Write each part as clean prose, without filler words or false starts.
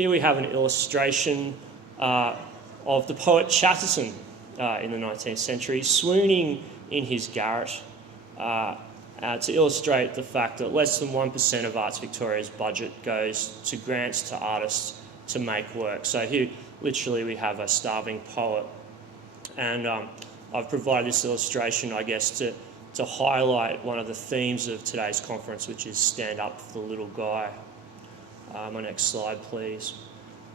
Here we have an illustration of the poet Chatterton in the 19th century, swooning in his garret to illustrate the fact that less than 1% of Arts Victoria's budget goes to grants to artists to make work. So here, literally, we have a starving poet. And I've provided this illustration, I guess, to highlight one of the themes of today's conference, which is stand up for the little guy. My next slide, please.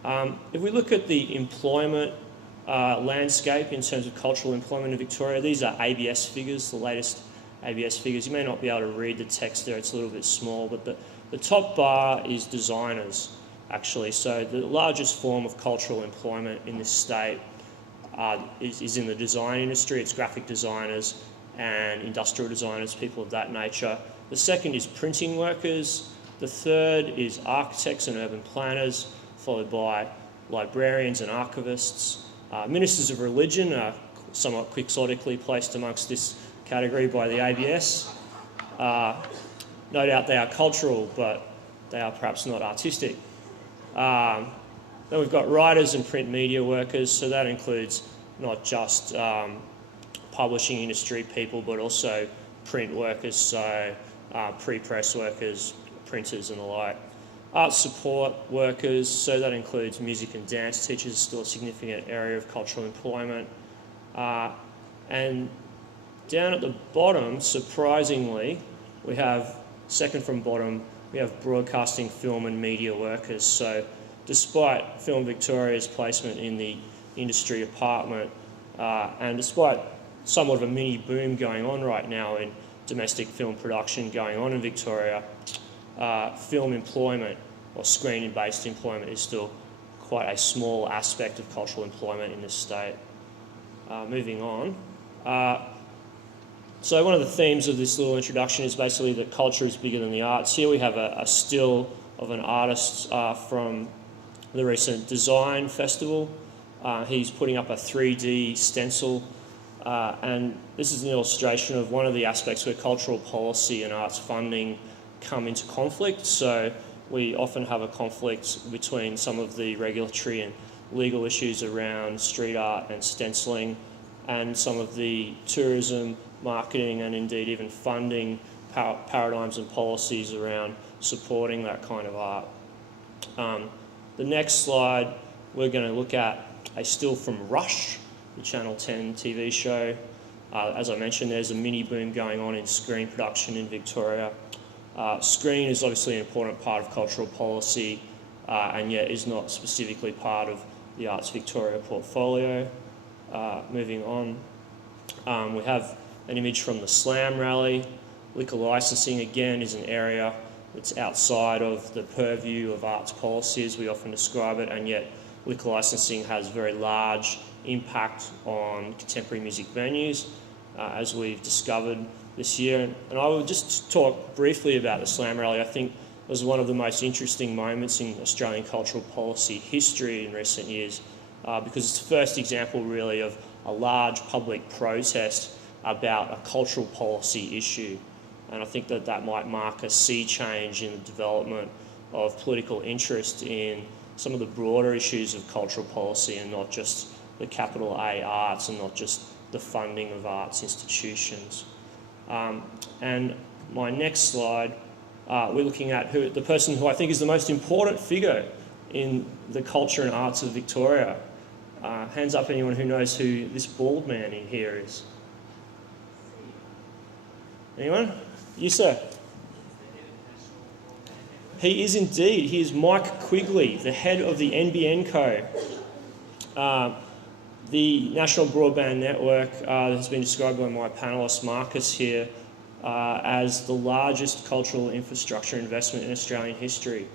If we look at the employment landscape in terms of cultural employment in Victoria, these are ABS figures, the latest ABS figures. You may not be able to read the text there, it's a little bit small, but the top bar is designers, actually. So the largest form of cultural employment in this state is in the design industry. It's graphic designers and industrial designers, people of that nature. The second is printing workers. The third is architects and urban planners, followed by librarians and archivists. Ministers of religion are somewhat quixotically placed amongst this category by the ABS. No doubt they are cultural, but they are perhaps not artistic. Then we've got writers and print media workers, so that includes not just publishing industry people, but also print workers, so pre-press workers, printers and the like. Art support workers, so that includes music and dance teachers, still a significant area of cultural employment. And down at the bottom, surprisingly, we have, second from bottom, we have broadcasting, film and media workers. So despite Film Victoria's placement in the industry department, and despite somewhat of a mini boom going on right now in domestic film production going on in Victoria, film employment or screen-based employment is still quite a small aspect of cultural employment in this state. Moving on. So one of the themes of this little introduction is basically that culture is bigger than the arts. Here we have a still of an artist from the recent Design Festival. He's putting up a 3D stencil, and this is an illustration of one of the aspects where cultural policy and arts funding come into conflict. So we often have a conflict between some of the regulatory and legal issues around street art and stenciling and some of the tourism, marketing and indeed even funding paradigms and policies around supporting that kind of art. The next slide, we're going to look at a still from Rush, the Channel 10 TV show. As I mentioned, there's a mini boom going on in screen production in Victoria. Screen is obviously an important part of cultural policy and yet is not specifically part of the Arts Victoria portfolio. Moving on, we have an image from the Slam rally. Liquor licensing, again, is an area that's outside of the purview of arts policy as we often describe it, and yet liquor licensing has very large impact on contemporary music venues, as we've discovered this year. And I will just talk briefly about the Slam rally. I think it was one of the most interesting moments in Australian cultural policy history in recent years, because it's the first example really of a large public protest about a cultural policy issue. And I think that that might mark a sea change in the development of political interest in some of the broader issues of cultural policy and not just the capital A arts and not just the funding of arts institutions. And my next slide, we're looking at the person who I think is the most important figure in the culture and arts of Victoria. Hands up anyone who knows who this bald man in here is. Anyone? You, sir. He is indeed. He is Mike Quigley, the head of the NBN Co. The National Broadband Network has been described by my panellist Marcus here as the largest cultural infrastructure investment in Australian history.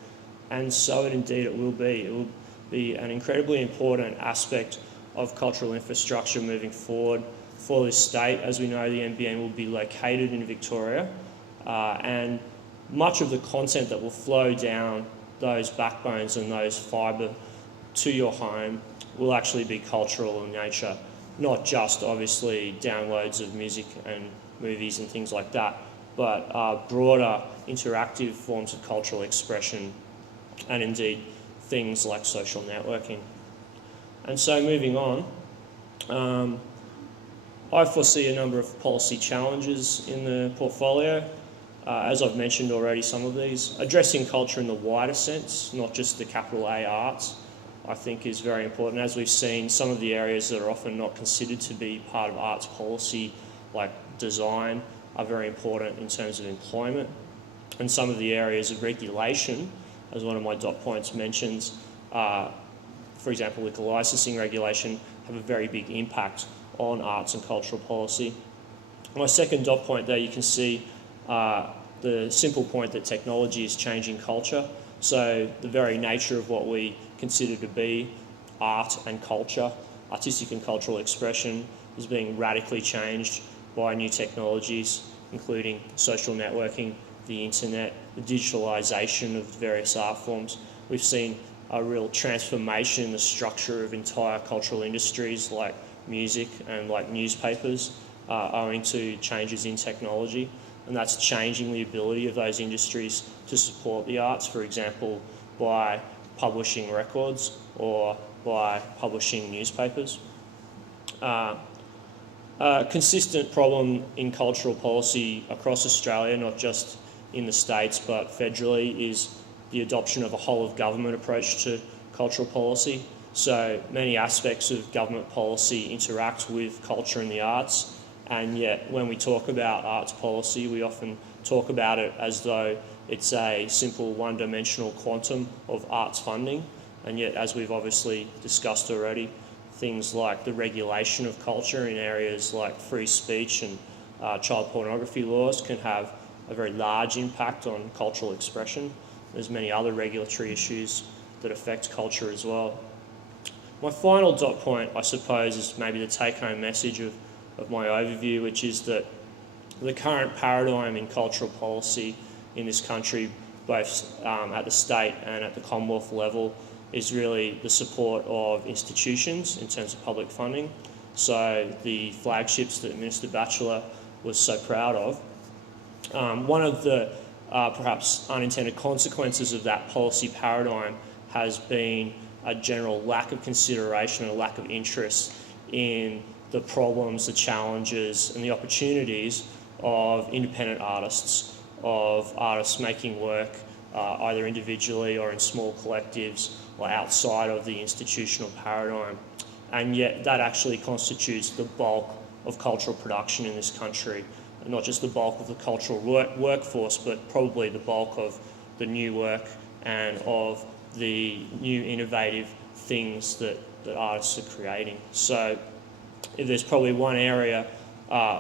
And so indeed it will be. It will be an incredibly important aspect of cultural infrastructure moving forward for this state. As we know, the NBN will be located in Victoria, and much of the content that will flow down those backbones and those fibre to your home will actually be cultural in nature, not just obviously downloads of music and movies and things like that, but broader interactive forms of cultural expression and indeed things like social networking. And so moving on, I foresee a number of policy challenges in the portfolio. As I've mentioned already, some of these. Addressing culture in the wider sense, not just the capital A arts, I think is very important. As we've seen, some of the areas that are often not considered to be part of arts policy, like design, are very important in terms of employment. And some of the areas of regulation, as one of my dot points mentions, for example, liquor licensing regulation, have a very big impact on arts and cultural policy. My second dot point there, you can see the simple point that technology is changing culture. So the very nature of what we consider to be art and culture, artistic and cultural expression, is being radically changed by new technologies, including social networking, the internet, the digitalisation of various art forms. We've seen a real transformation in the structure of entire cultural industries like music and like newspapers owing to changes in technology. And that's changing the ability of those industries to support the arts, for example, by publishing records or by publishing newspapers. A consistent problem in cultural policy across Australia, not just in the States but federally, is the adoption of a whole-of-government approach to cultural policy. So many aspects of government policy interact with culture and the arts, and yet when we talk about arts policy, we often talk about it as though it's a simple one-dimensional quantum of arts funding, and yet, as we've obviously discussed already, things like the regulation of culture in areas like free speech and child pornography laws can have a very large impact on cultural expression. There's many other regulatory issues that affect culture as well. My final dot point, I suppose, is maybe the take-home message of my overview, which is that the current paradigm in cultural policy in this country, both at the state and at the Commonwealth level, is really the support of institutions in terms of public funding. So the flagships that Minister Batchelor was so proud of. One of the perhaps unintended consequences of that policy paradigm has been a general lack of consideration and a lack of interest in the problems, the challenges and the opportunities of independent artists, of artists making work either individually or in small collectives or outside of the institutional paradigm. And yet that actually constitutes the bulk of cultural production in this country, and not just the bulk of the cultural workforce, but probably the bulk of the new work and of the new innovative things that artists are creating. So if there's probably one area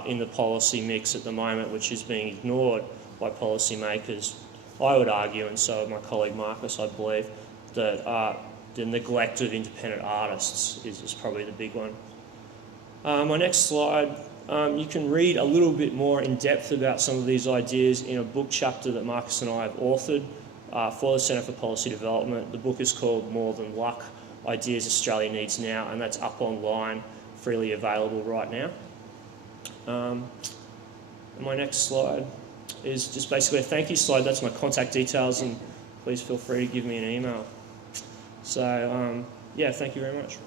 in the policy mix at the moment which is being ignored by policymakers, I would argue, and so would my colleague Marcus, I believe, that the neglect of independent artists is probably the big one. My next slide, you can read a little bit more in depth about some of these ideas in a book chapter that Marcus and I have authored for the Centre for Policy Development. The book is called More Than Luck, Ideas Australia Needs Now, and that's up online, freely available right now. My next slide is just basically a thank you slide. That's my contact details, and please feel free to give me an email. So, yeah, thank you very much.